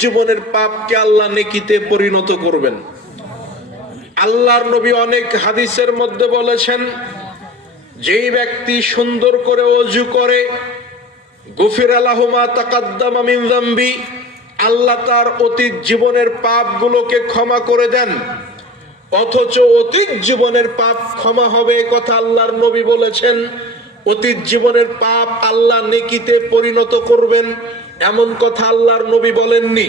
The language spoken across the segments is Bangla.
জীবনের পাপকে আল্লাহ নেকিতে পরিণত করবেন। আল্লাহর নবী অনেক হাদিসের মধ্যে বলেছেন, যেই ব্যক্তি সুন্দর করে ওযু করে, গুফিরা লাহু মা তাকাদ্দামা মিন যামবি, আল্লাহ তার অতীত জীবনের পাপগুলোকে ক্ষমা করে দেন। অথচ অতীত জীবনের পাপ ক্ষমা হবে কথা আল্লাহর নবী বলেছেন, অতীত জীবনের পাপ আল্লাহ নেকিতে পরিণত করবেন এমন কথা আল্লাহর নবী বলেননি।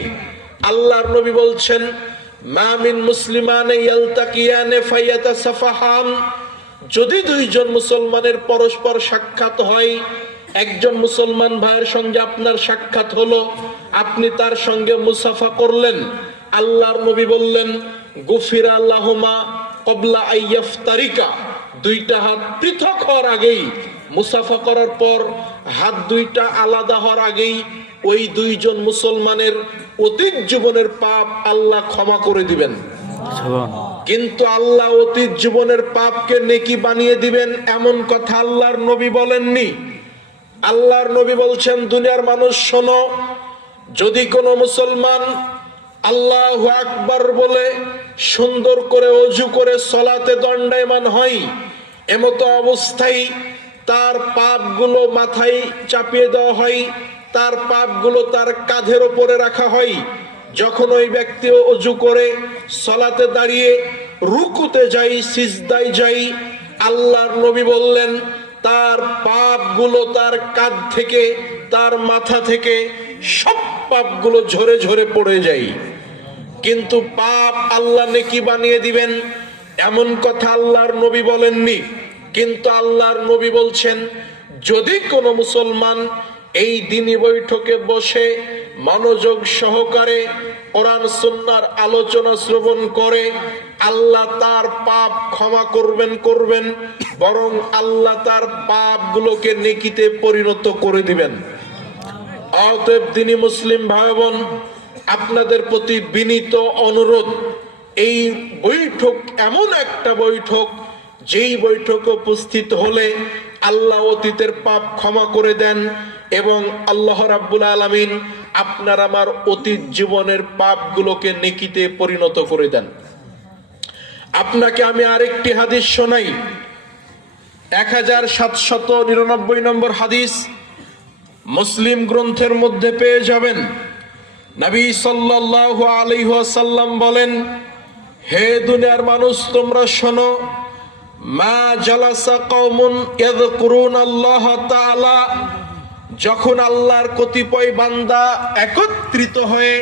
আল্লাহর নবী বলছেন, মা মিন মুসলিমানে ইয়ালতাকিয়ানে ফায়াতাসাফাহান, যদি দুইজন মুসলমানের পরস্পর সাক্ষাৎ হয়, একজন মুসলমান ভাইয়ের সঙ্গে আপনার সাক্ষাৎ হলো, আপনি তার সঙ্গে মুসাফা করলেন, আল্লাহর নবী বললেন, গুফিরা লাহুমা ক্বাবলা আইয়াফতারিকা, দুইটা হাত পৃথক হওয়ার আগেই, মুসাফা করার পর হাত দুইটা আলাদা হওয়ার আগেই ওই দুইজন মুসলমানের অতীত জীবনের পাপ আল্লাহ ক্ষমা করে দিবেন। কিন্তু আল্লাহ অতীত জীবনের পাপকে নেকি বানিয়ে দিবেন এমন কথা আল্লাহর নবী বলেননি। আল্লাহর নবী বলছেন, দুনিয়ার মানুষ শোনো, যদি কোনো মুসলমান আল্লাহু আকবার বলে সুন্দর করে ওযু করে সালাতে দণ্ডায়মান হয়, এমতো অবস্থায় তার পাপগুলো মাথায় চাপিয়ে দেওয়া হয়, তার পাপগুলো তার কাঁধের উপরে রাখা হয়। যখন ওই ব্যক্তি ওযু করে সালাতে দাঁড়িয়ে রুকুতে যাই, সিজদায় যাই, আল্লাহর নবী বললেন, তার পাপগুলো তার কাঁধ থেকে, তার মাথা থেকে সব পাপগুলো ঝরে ঝরে পড়ে যায়। কিন্তু পাপ আল্লাহ নেকি বানিয়ে দিবেন এমন কথা আল্লাহর নবী বলেননি। কিন্তু আল্লাহর নবী বলছেন, যদি কোনো মুসলমান এই দিনী বৈঠকে বসে মনোযোগ সহকারে কোরআন সুন্নাহর আলোচনা শ্রবণ করে, আল্লাহ তার পাপ ক্ষমা করবেন, বরং আল্লাহ তার পাপগুলোকে নেকিতে পরিণত করে দিবেন। অতএব দিনী মুসলিম ভাই বোন, আপনাদের প্রতি বিনীত অনুরোধ, এই বৈঠক এমন একটা বৈঠক, যেই বৈঠকে উপস্থিত হলে আল্লাহ অতীতের পাপ ক্ষমা করে দেন এবং আল্লাহ রাব্বুল আলামিন আপনার আমার অতীত জীবনের পাপগুলোকে নেকিতে পরিণত করে দেন। আপনাকে আমি আরেকটি হাদিস শোনাই, 1799 নম্বর হাদিস, মুসলিম গ্রন্থের মধ্যে পেয়ে যাবেন। নবী সাল্লাল্লাহু আলাইহি ওয়াসাল্লাম বলেন, হে দুনিয়ার মানুষ, তোমরা শোনো, মা জালাসা কওমুন ইয়াযকুরুনাল্লাহ তাআলা, যখন আল্লাহর কতিপয় বান্দা একত্রিত হয়ে